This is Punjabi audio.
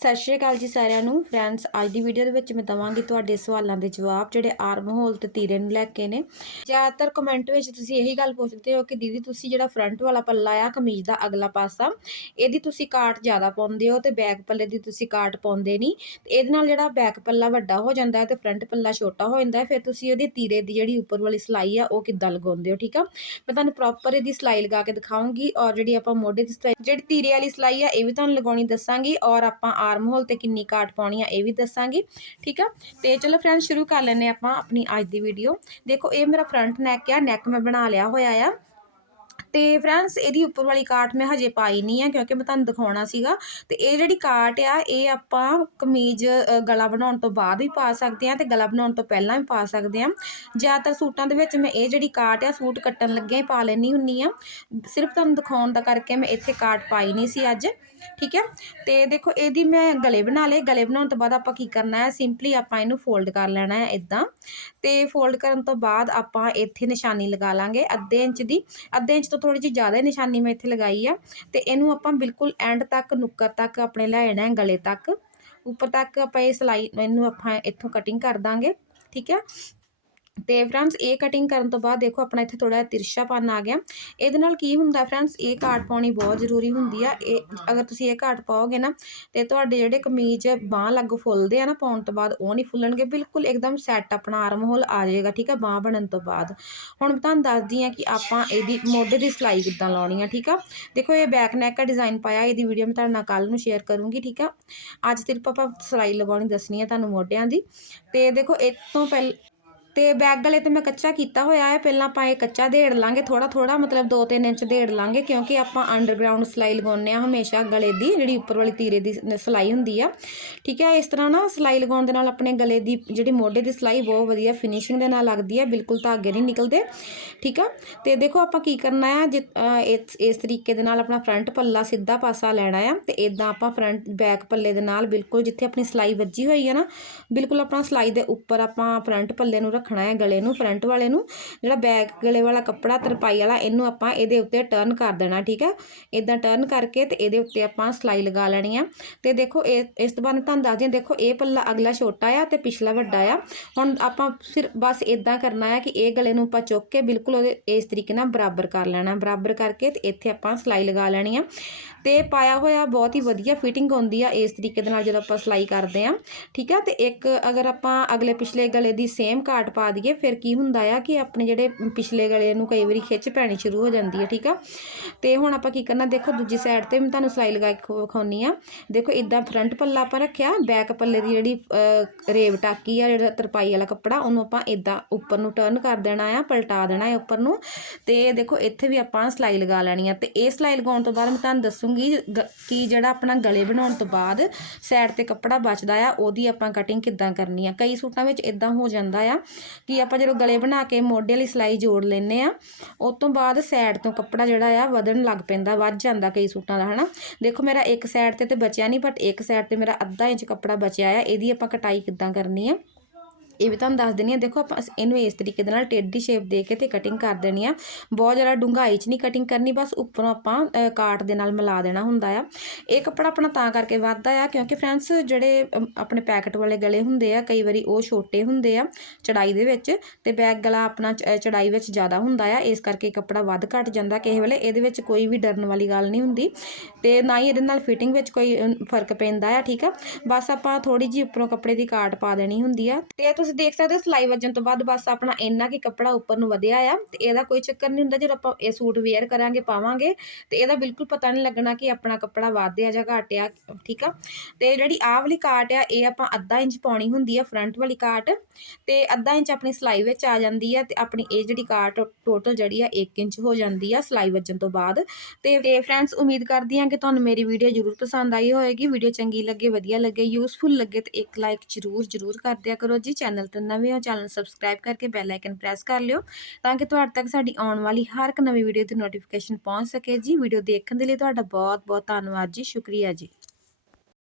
ਸਤਿ ਸ਼੍ਰੀ ਅਕਾਲ ਜੀ ਸਾਰਿਆਂ ਨੂੰ। ਫਰੈਂਡਸ, ਅੱਜ ਦੀ ਵੀਡੀਓ ਦੇ ਵਿੱਚ ਮੈਂ ਦਵਾਂਗੀ ਤੁਹਾਡੇ ਸਵਾਲਾਂ ਦੇ ਜਵਾਬ, ਜਿਹੜੇ ਆਰਮ ਹੋਲ ਤੇ ਤੀਰੇ ਨੂੰ ਲੈ ਕੇ ਨੇ। ਜ਼ਿਆਦਾਤਰ ਕਮੈਂਟ ਵਿੱਚ ਤੁਸੀਂ ਇਹੀ ਗੱਲ ਪੁੱਛਦੇ ਹੋ ਕਿ ਦੀਦੀ, ਤੁਸੀਂ ਜਿਹੜਾ ਫਰੰਟ ਵਾਲਾ ਪੱਲਾ ਆ, ਕਮੀਜ਼ ਦਾ ਅਗਲਾ ਪਾਸਾ, ਇਹਦੀ ਤੁਸੀਂ ਕਾਟ ਜ਼ਿਆਦਾ ਪਾਉਂਦੇ ਹੋ ਤੇ ਬੈਕ ਪੱਲੇ ਦੀ ਤੁਸੀਂ ਕਾਟ ਪਾਉਂਦੇ ਨਹੀਂ। ਤੇ ਇਹਦੇ ਨਾਲ ਜਿਹੜਾ ਬੈਕ ਪੱਲਾ ਵੱਡਾ ਹੋ ਜਾਂਦਾ ਹੈ ਤੇ ਫਰੰਟ ਪੱਲਾ ਛੋਟਾ ਹੋ ਜਾਂਦਾ ਹੈ ਫਿਰ ਤੁਸੀਂ ਉਹਦੀ ਤੀਰੇ ਦੀ ਜਿਹੜੀ ਉੱਪਰ ਵਾਲੀ ਸਲਾਈ ਆ, ਉਹ ਕਿੱਦਾਂ ਲਗਾਉਂਦੇ ਹੋ, ਠੀਕ ਆ? ਮੈਂ ਤੁਹਾਨੂੰ ਪ੍ਰੋਪਰ ਇਹਦੀ ਸਲਾਈ ਲਗਾ ਕੇ ਦਿਖਾਉਂਗੀ ਔਰ ਜਿਹੜੀ ਆਪਾਂ ਮੋਢੇ ਦੀ ਸਲਾਈ, ਜਿਹੜੀ ਤੀਰੇ ਵਾਲੀ ਸਲਾਈ ਆ, ਇਹ ਵੀ ਤੁਹਾਨੂੰ ਲਗਾਉਣੀ ਦੱਸਾਂਗੀ ਔਰ ਆਪਾਂ ਆਰਮ ਹੋਲ ਤੇ ਕਿੰਨੀ ਕਾਟ ਪਾਉਣੀ ਆ, ਇਹ ਵੀ ਦੱਸਾਂਗੀ, ਠੀਕ ਆ? ਤੇ ਚਲੋ ਫਰੈਂਡ ਸ਼ੁਰੂ ਕਰ ਲੈਨੇ ਆਪਾਂ ਆਪਣੀ ਅੱਜ ਦੀ ਵੀਡੀਓ ਦੇਖੋ, ਇਹ ਮੇਰਾ ਫਰੰਟ ਨੈਕ ਆ ਨੈਕ ਮੈਂ ਬਣਾ ਲਿਆ ਹੋਇਆ ਆ। ਤੇ ਫਰੈਂਡਸ ਇਹਦੀ ਉੱਪਰ ਵਾਲੀ ਕਾਟ ਮੈਂ ਹਜੇ ਪਾਈ ਨਹੀਂ ਆ ਕਿਉਂਕਿ ਮੈਂ ਤੁਹਾਨੂੰ ਦਿਖਾਉਣਾ ਸੀਗਾ। ਤੇ ਇਹ ਜਿਹੜੀ ਕਾਟ ਆ, ਇਹ ਆਪਾਂ ਕਮੀਜ਼ ਗਲਾ ਬਣਾਉਣ ਤੋਂ ਬਾਅਦ ਵੀ ਪਾ ਸਕਦੇ ਆ ਤੇ ਗਲਾ ਬਣਾਉਣ ਤੋਂ ਪਹਿਲਾਂ ਵੀ ਪਾ ਸਕਦੇ ਆ। ਜ਼ਿਆਦਾਤਰ ਸੂਟਾਂ ਦੇ ਵਿੱਚ ਮੈਂ ਇਹ ਜਿਹੜੀ ਕਾਟ ਆ, ਸੂਟ ਕੱਟਣ ਲੱਗਿਆ ਹੀ ਪਾ ਲੈਣੀ ਹੁੰਨੀ ਆ। ਸਿਰਫ ਤੁਹਾਨੂੰ ਦਿਖਾਉਣ ਦਾ ਕਰਕੇ ਮੈਂ ਇੱਥੇ ਕਾਟ ਪਾਈ ਨਹੀਂ ਸੀ ਅੱਜ, ਠੀਕ ਹੈ ਤੇ ਦੇਖੋ, ਇਹਦੀ ਮੈਂ ਗਲੇ ਬਣਾ ਲਏ। ਗਲੇ ਬਣਾਉਣ ਤੋਂ ਬਾਅਦ ਆਪਾਂ ਕੀ ਕਰਨਾ ਹੈ ਸਿੰਪਲੀ ਆਪਾਂ ਇਹਨੂੰ ਫੋਲਡ ਕਰ ਲੈਣਾ ਹੈ ਇਦਾਂ ਤੇ ਫੋਲਡ ਕਰਨ ਤੋਂ ਬਾਅਦ ਆਪਾਂ ਇੱਥੇ ਨਿਸ਼ਾਨੀ ਲਗਾ ਲਾਂਗੇ ਅੱਧੇ ਇੰਚ ਦੀ। ਅੱਧੇ ਇੰਚ ਤੋਂ ਥੋੜੀ ਜਿਹੀ ਜ਼ਿਆਦਾ ਹੀ ਨਿਸ਼ਾਨੀ ਮੈਂ ਇੱਥੇ ਲਗਾਈ ਆ ਤੇ ਇਹਨੂੰ ਆਪਾਂ ਬਿਲਕੁਲ ਐਂਡ ਤੱਕ, ਨੁੱਕਰ ਤੱਕ ਆਪਣੇ ਲੈ ਜਾਣਾ ਹੈ ਗਲੇ ਤੱਕ। ਉੱਪਰ ਤੱਕ ਆਪਾਂ ਇਹ ਸਲਾਈ, ਇਹਨੂੰ ਆਪਾਂ ਇੱਥੋਂ ਕਟਿੰਗ ਕਰ ਦਾਂਗੇ, ਠੀਕ ਹੈ ਤੇ ਫਰੈਂਡਸ ਇਹ ਕਟਿੰਗ ਕਰਨ ਤੋਂ ਬਾਅਦ ਦੇਖੋ ਆਪਣਾ ਇੱਥੇ ਥੋੜਾ ਤਿਰਛਾਪਨ ਆ ਗਿਆ। ਇਹਦੇ ਨਾਲ ਕੀ ਹੁੰਦਾ ਫਰੈਂਡਸ ਇਹ ਕਾਟ ਪਾਉਣੀ ਬਹੁਤ ਜ਼ਰੂਰੀ ਹੁੰਦੀ ਆ। ਇਹ ਅਗਰ ਤੁਸੀਂ ਇਹ ਕਾਟ ਪਾਓਗੇ ਨਾ, ਤੇ ਤੁਹਾਡੇ ਜਿਹੜੇ ਕਮੀਜ਼ ਬਾਹ ਲੱਗ ਫੁੱਲਦੇ ਆ ਨਾ ਪਾਉਣ ਤੋਂ ਬਾਅਦ ਉਹ ਨਹੀਂ ਫੁੱਲਣਗੇ। ਬਿਲਕੁਲ ਇੱਕਦਮ ਸੈੱਟ ਆਪਣਾ ਆਰਮ ਹੋਲ ਆ ਜਾਏਗਾ, ਠੀਕ ਆ? ਬਾਹ ਬਣਨ ਤੋਂ ਬਾਅਦ। ਹੁਣ ਮੈਂ ਤੁਹਾਨੂੰ ਦੱਸਦੀ ਆ ਕਿ ਆਪਾਂ ਇਹਦੀ ਮੋਢੇ ਦੀ ਸਿਲਾਈ ਕਿੱਦਾਂ ਲਾਉਣੀ ਆ, ਠੀਕ ਆ? ਦੇਖੋ ਇਹ ਬੈਕ ਨੈਕ ਦਾ ਡਿਜ਼ਾਈਨ ਪਾਇਆ, ਇਹਦੀ ਵੀਡੀਓ ਮੈਂ ਤੁਹਾਡੇ ਨਾਲ ਕੱਲ ਨੂੰ ਸ਼ੇਅਰ ਕਰੂੰਗੀ, ਠੀਕ ਆ? ਅੱਜ ਸਿਰਫ ਆਪਾਂ ਸਿਲਾਈ ਲਗਾਉਣੀ ਦੱਸਣੀ ਆ ਤੁਹਾਨੂੰ ਮੋਢਿਆਂ ਦੀ। ਤੇ ਦੇਖੋ, ਇਹ ਤੋਂ ਪਹਿਲ ਤੇ ਬੈਕ ਗਲੇ ਤੇ ਮੈਂ ਕੱਚਾ ਕੀਤਾ ਹੋਇਆ ਹੈ। ਪਹਿਲਾਂ ਆਪਾਂ ਇਹ ਕੱਚਾ ਦੇੜ ਲਾਂਗੇ ਥੋੜਾ ਥੋੜਾ ਮਤਲਬ 2-3 ਇੰਚ ਦੇੜ ਲਾਂਗੇ, ਕਿਉਂਕਿ ਆਪਾਂ ਅੰਡਰਗਰਾਉਂਡ ਸਲਾਈ ਲਗਾਉਂਦੇ ਆ ਹਮੇਸ਼ਾ ਗਲੇ ਦੀ, ਜਿਹੜੀ ਉੱਪਰ ਵਾਲੀ ਤੀਰੇ ਦੀ ਸ- ਸਲਾਈ ਹੁੰਦੀ ਆ। ਠੀਕ ਹੈ, ਇਸ ਤਰ੍ਹਾਂ ਨਾ ਸਲਾਈ ਲਗਾਉਣ ਦੇ ਨਾਲ ਆਪਣੇ ਗਲੇ ਦੀ ਜਿਹੜੀ ਮੋਢੇ ਦੀ ਸਲਾਈ ਬਹੁਤ ਵਧੀਆ ਫਿਨਿਸ਼ਿੰਗ ਦੇ ਨਾਲ ਲੱਗਦੀ ਹੈ ਬਿਲਕੁਲ ਧਾਗੇ ਨਹੀਂ ਨਿਕਲਦੇ। ਠੀਕ ਆ, ਤੇ ਦੇਖੋ ਆਪਾਂ ਕੀ ਕਰਨਾ ਹੈ ਜਿ- ਇਸ ਇਸ ਤਰੀਕੇ ਦੇ ਨਾਲ ਆਪਣਾ ਫਰੰਟ ਪੱਲਾ ਸਿੱਧਾ ਪਾਸਾ ਲੈਣਾ ਆ, ਤੇ ਇਦਾਂ ਆਪਾਂ ਫਰੰਟ ਬੈਕ ਪੱਲੇ ਦੇ ਨਾਲ ਬਿਲਕੁਲ ਜਿੱਥੇ ਆਪਣੀ ਸਲਾਈ ਵੱਜੀ ਹੋਈ ਹੈ ਨਾ, ਬਿਲਕੁਲ ਆਪਣਾ ਸਲਾਈ ਦੇ ਉੱਪਰ ਆਪਾਂ ਫਰੰਟ ਪੱਲੇ ਨੂੰ ਰੱਖਣਾ ਹੈ ਗਲੇ ਨੂੰ ਫਰੰਟ ਵਾਲੇ ਨੂੰ। ਜਿਹੜਾ ਬੈਕ ਗਲੇ ਵਾਲਾ ਕੱਪੜਾ, ਤਰਪਾਈ ਵਾਲਾ, ਇਹਨੂੰ ਆਪਾਂ ਇਹਦੇ ਉੱਤੇ ਟਰਨ ਕਰ ਦੇਣਾ, ਠੀਕ ਹੈ? ਇਦਾਂ ਟਰਨ ਕਰਕੇ ਤੇ ਇਹਦੇ ਉੱਤੇ ਆਪਾਂ ਸਲਾਈ ਲਗਾ ਲੈਣੀ ਆ। ਤੇ ਦੇਖੋ, ਇਹ, ਇਸ ਤੋਂ ਬਾਅਦ ਤੁਹਾਨੂੰ ਦੱਸਦੀ ਹਾਂ, ਦੇਖੋ, ਇਹ ਪੱਲਾ ਅਗਲਾ ਛੋਟਾ ਆ ਤੇ ਪਿਛਲਾ ਵੱਡਾ ਆ। ਹੁਣ ਆਪਾਂ ਫਿਰ ਬਸ ਇਦਾਂ ਕਰਨਾ ਆ ਕਿ ਇਹ ਗਲੇ ਨੂੰ ਆਪਾਂ ਚੁੱਕ ਕੇ ਬਿਲਕੁਲ ਉਹਦੇ ਇਸ ਤਰੀਕੇ ਨਾਲ ਬਰਾਬਰ ਕਰ ਲੈਣਾ, ਬਰਾਬਰ ਕਰਕੇ ਤੇ ਇੱਥੇ ਆਪਾਂ ਸਲਾਈ ਲਗਾ ਲੈਣੀ ਆ। ਤੇ ਪਾਇਆ ਹੋਇਆ ਬਹੁਤ ਹੀ ਵਧੀਆ ਫਿਟਿੰਗ ਆਉਂਦੀ ਆ ਇਸ ਤਰੀਕੇ ਦੇ ਨਾਲ ਜਦੋਂ ਆਪਾਂ ਸਲਾਈ ਕਰਦੇ ਆ, ਠੀਕ ਆ? ਤੇ ਇੱਕ ਅਗਰ ਆਪਾਂ ਅਗਲੇ ਪਿਛਲੇ ਗਲੇ ਦੀ ਸੇਮ ਕਾਟ ਪਾ ਦਈਏ ਫਿਰ ਕੀ ਹੁੰਦਾ ਆ ਕਿ ਆਪਣੇ ਜਿਹੜੇ ਪਿਛਲੇ ਗਲੇ ਨੂੰ ਕਈ ਵਾਰੀ ਖਿੱਚ ਪੈਣੀ ਸ਼ੁਰੂ ਹੋ ਜਾਂਦੀ ਹੈ ਠੀਕ ਆ? ਤੇ ਹੁਣ ਆਪਾਂ ਕੀ ਕਰਨਾ ਦੇਖੋ ਦੂਜੀ ਸਾਈਡ ਤੇ ਮੈਂ ਤੁਹਾਨੂੰ ਸਿਲਾਈ ਲਗਾ ਕੇ ਵਿਖਾਉਣੀ ਆ। ਦੇਖੋ ਇਦਾਂ ਫਰੰਟ ਪੱਲਾ ਆਪਾਂ ਰੱਖਿਆ ਬੈਕ ਪੱਲੇ ਦੀ ਜਿਹੜੀ ਅਹ, ਰੇਵ ਟਾਕੀ ਆ ਜਿਹੜਾ ਤਰਪਾਈ ਵਾਲਾ ਕੱਪੜਾ ਉਹਨੂੰ ਆਪਾਂ ਇਦਾਂ ਉੱਪਰ ਨੂੰ ਟਰਨ ਕਰ ਦੇਣਾ ਆ ਪਲਟਾ ਦੇਣਾ ਹੈ ਉੱਪਰ ਨੂੰ। ਤੇ ਦੇਖੋ ਇੱਥੇ ਵੀ ਆਪਾਂ ਸਿਲਾਈ ਲਗਾ ਲੈਣੀ ਆ। ਤੇ ਇਹ ਸਿਲਾਈ ਲਗਾਉਣ ਤੋਂ ਬਾਅਦ ਮੈਂ ਤੁਹਾਨੂੰ ਦੱਸੂਗੀ ਗ- ਕਿ ਜਿਹੜਾ ਆਪਣਾ ਗਲੇ ਬਣਾਉਣ ਤੋਂ ਬਾਅਦ ਸਾਈਡ ਤੇ ਕੱਪੜਾ ਬਚਦਾ ਆ ਉਹਦੀ ਆਪਾਂ ਕਟਿੰਗ ਕਿੱਦਾਂ ਕਰਨੀ ਆ। ਕਈ ਸੂਟਾਂ ਵਿੱਚ ਇਦਾਂ ਹੋ ਜਾਂਦਾ ਆ ਕਿ ਆਪਾਂ ਜਦੋਂ ਗਲੇ ਬਣਾ ਕੇ ਮੋਢੇ ਵਾਲੀ ਸਲਾਈ ਜੋੜ ਲੈਨੇ ਆ ਉਸ ਤੋਂ ਬਾਅਦ ਸਾਈਡ ਤੋਂ ਕੱਪੜਾ ਜਿਹੜਾ ਆ ਵਧਣ ਲੱਗ ਪੈਂਦਾ, ਵੱਧ ਜਾਂਦਾ ਕਈ ਸੂਟਾਂ ਦਾ, ਹਨਾ? ਦੇਖੋ ਮੇਰਾ ਇੱਕ ਸਾਈਡ ਤੇ ਤੇ ਬਚਿਆ ਨਹੀਂ ਬਟ ਇੱਕ ਸਾਈਡ ਤੇ ਮੇਰਾ ਅੱਧਾ ਇੰਚ ਕੱਪੜਾ ਬਚਿਆ ਆ, ਇਹਦੀ ਆਪਾਂ ਕਟਾਈ ਕਿੱਦਾਂ ਕਰਨੀ ਆ? ਇਹ ਵੀ ਤੁਹਾਨੂੰ ਦੱਸ ਦਿੰਨੀ ਆ ਦੇਖੋ ਆਪਾਂ ਇਹਨੂੰ ਇਸ ਤਰੀਕੇ ਦੇ ਨਾਲ ਟੇਢੀ ਸ਼ੇਪ ਦੇ ਕੇ ਤੇ ਕਟਿੰਗ ਕਰ ਦੇਣੀ ਆ। ਬਹੁਤ ਜ਼ਿਆਦਾ ਡੂੰਘਾਈ 'ਚ ਨਹੀਂ ਕਟਿੰਗ ਕਰਨੀ ਬਸ ਉੱਪਰੋਂ ਆਪਾਂ ਕਾਟ ਦੇ ਨਾਲ ਮਿਲਾ ਦੇਣਾ ਹੁੰਦਾ ਆ। ਇਹ ਕੱਪੜਾ ਆਪਣਾ ਤਾਂ ਕਰਕੇ ਵੱਧਦਾ ਆ ਕਿਉਂਕਿ ਫਰੈਂਡਸ ਜਿਹੜੇ ਆਪਣੇ ਪੈਕਟ ਵਾਲੇ ਗਲੇ ਹੁੰਦੇ ਆ ਕਈ ਵਾਰੀ ਉਹ ਛੋਟੇ ਹੁੰਦੇ ਆ ਚੜਾਈ ਦੇ ਵਿੱਚ ਤੇ ਬੈਕ ਗਲਾ ਆਪਣਾ ਚ- ਅ, ਚੜਾਈ ਵਿੱਚ ਜ਼ਿਆਦਾ ਹੁੰਦਾ ਆ ਇਸ ਕਰਕੇ ਕੱਪੜਾ ਵੱਧ ਘਟ ਜਾਂਦਾ। ਕਿਸੇ ਵੇਲੇ ਇਹਦੇ ਵਿੱਚ ਕੋਈ ਵੀ ਡਰਨ ਵਾਲੀ ਗੱਲ ਨਹੀਂ ਹੁੰਦੀ ਤੇ ਨਾ ਹੀ ਇਹਦੇ ਨਾਲ ਫਿਟਿੰਗ ਵਿੱਚ ਕੋਈ ਫ਼ਰਕ ਪੈਂਦਾ ਆ ਠੀਕ ਆ? ਬਸ ਆਪਾਂ ਥੋੜੀ ਜਿਹੀ ਉੱਪਰੋਂ ਕੱਪੜੇ ਦੀ ਕਾਟ ਪਾ ਦੇਣੀ ਹੁੰਦੀ ਆ। ਤੇ ਤੁਸੀਂ ਤੁਸੀਂ ਦੇਖ ਸਕਦੇ ਹੋ, ਸਲਾਈ ਵੱਜਣ ਤੋਂ ਬਾਅਦ ਬਸ ਆਪਣਾ ਇੰਨਾ ਕੀ ਕੱਪੜਾ ਉੱਪਰ ਨੂੰ ਵਧਿਆ ਆ ਤੇ ਇਹਦਾ ਕੋਈ ਚੱਕਰ ਨਹੀਂ ਹੁੰਦਾ, ਜਦੋਂ ਆਪਾਂ ਇਹ ਸੂਟ ਵੇਅਰ ਕਰਾਂਗੇ, ਪਾਵਾਂਗੇ ਤੇ ਇਹਦਾ ਬਿਲਕੁਲ ਪਤਾ ਨਹੀਂ ਲੱਗਣਾ ਕਿ ਆਪਣਾ ਕੱਪੜਾ ਵਧਿਆ ਜਾਂ ਘਟਿਆ, ਠੀਕ ਆ? ਤੇ ਜਿਹੜੀ ਆਹ ਵਾਲੀ ਕਾਟ ਆ, ਇਹ ਆਪਾਂ ਅੱਧਾ ਇੰਚ ਪਾਉਣੀ ਹੁੰਦੀ ਆ ਫਰੰਟ ਵਾਲੀ ਕਾਟ ਤੇ ਅੱਧਾ ਇੰਚ ਆਪਣੀ ਸਲਾਈ ਵਿੱਚ ਆ ਜਾਂਦੀ ਆ ਤੇ ਆਪਣੀ ਇਹ ਜਿਹੜੀ ਕਾਟ ਟੋਟਲ ਜਿਹੜੀ ਆ 1 ਇੰਚ ਹੋ ਜਾਂਦੀ ਆ ਸਲਾਈ ਵੱਜਣ ਤੋਂ ਬਾਅਦ। ਤੇ ਤੇ ਫਰੈਂਡਸ ਉਮੀਦ ਕਰਦੀ ਹਾਂ ਕਿ ਤੁਹਾਨੂੰ ਮੇਰੀ ਵੀਡੀਓ ਜ਼ਰੂਰ ਪਸੰਦ ਆਈ ਹੋਵੇਗੀ ਵੀਡੀਓ ਚੰਗੀ ਲੱਗੇ, ਵਧੀਆ ਲੱਗੇ ਯੂਸਫੁਲ ਲੱਗੇ ਤੇ ਇੱਕ ਲਾਈਕ ਜ਼ਰੂਰ ਜ਼ਰੂਰ ਕਰ ਦਿਆ ਕਰੋ ਜੀ। ਚੈਨਲ ਚੈਨਲ ਤੇ ਨਵੇਂ ਹੋ, ਚੈਨਲ ਸਬਸਕ੍ਰਾਈਬ ਕਰਕੇ ਬੈਲ ਆਈਕਨ ਪ੍ਰੈਸ ਕਰ ਲਿਓ ਤਾਂ ਕਿ ਤੁਹਾਡੇ ਤੱਕ ਸਾਡੀ ਆਉਣ ਵਾਲੀ ਹਰ ਇੱਕ ਨਵੀਂ ਵੀਡੀਓ ਦੀ ਨੋਟੀਫਿਕੇਸ਼ਨ ਪਹੁੰਚ ਸਕੇ ਜੀ। ਵੀਡੀਓ ਦੇਖਣ ਦੇ ਲਈ ਤੁਹਾਡਾ ਬਹੁਤ ਬਹੁਤ ਧੰਨਵਾਦ ਜੀ। ਸ਼ੁਕਰੀਆ ਜੀ।